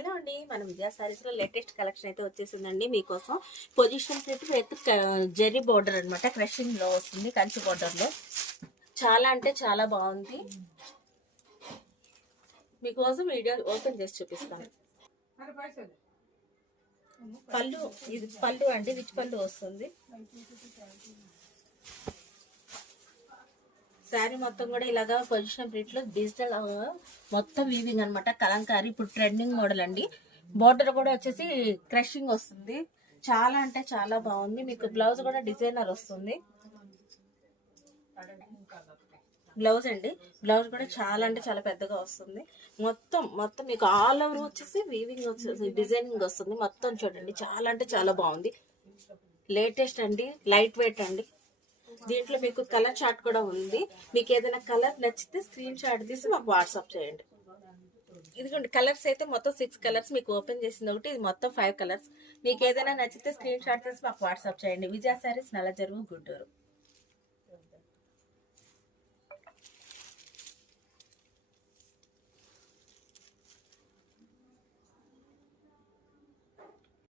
Hello అండి, మన విజయ సారీస్ లో లేటెస్ట్ కలెక్షన్ అయితే వచ్చేసిందండి మీకోసం. Position print with zari border అనమాట, క్రషింగ్ లో వస్తుంది, కంచి బోర్డర్ లో. చాలా అంటే చాలా బాగుంది. మీకోసం వీడియో ఓపెన్ చేసి చూపిస్తాను. పళ్ళు, ఇది పళ్ళు అండి, రిచ్ పళ్ళు వస్తుంది. శారీ మొత్తం కూడా ఇలాగా పొజిషన్ ప్రింట్ లో డిజిటల్ మొత్తం వీవింగ్ అనమాట, కలంకారీ ఇప్పుడు ట్రెండింగ్ మోడల్ అండి. బోర్డర్ కూడా వచ్చేసి క్రషింగ్ వస్తుంది. చాలా అంటే చాలా బాగుంది. మీకు బ్లౌజ్ కూడా డిజైనర్ వస్తుంది. బ్లౌజ్ అండి, బ్లౌజ్ కూడా చాలా అంటే చాలా పెద్దగా వస్తుంది. మొత్తం మొత్తం మీకు ఆల్ ఓవర్ వచ్చేసి వీవింగ్ వచ్చేసి డిజైనింగ్ వస్తుంది. మొత్తం చూడండి, చాలా అంటే చాలా బాగుంది. లేటెస్ట్ అండి, లైట్ వెయిట్ అండి. దీంట్లో మీకు కలర్ చార్ట్ కూడా ఉంది. మీకు ఏదైనా కలర్ నచ్చితే స్క్రీన్ షాట్ తీసి మాకు వాట్సాప్ చేయండి. ఇదిగోండి, కలర్స్ అయితే మొత్తం 6 కలర్స్ మీకు ఓపెన్ చేసింది ఒకటి, ఇది మొత్తం 5 కలర్స్. మీకు ఏదైనా నచ్చితే స్క్రీన్ షాట్ తీసి మాకు వాట్సాప్ చేయండి. విజయ సారీస్, నల్లజరువు, గుంటూరు.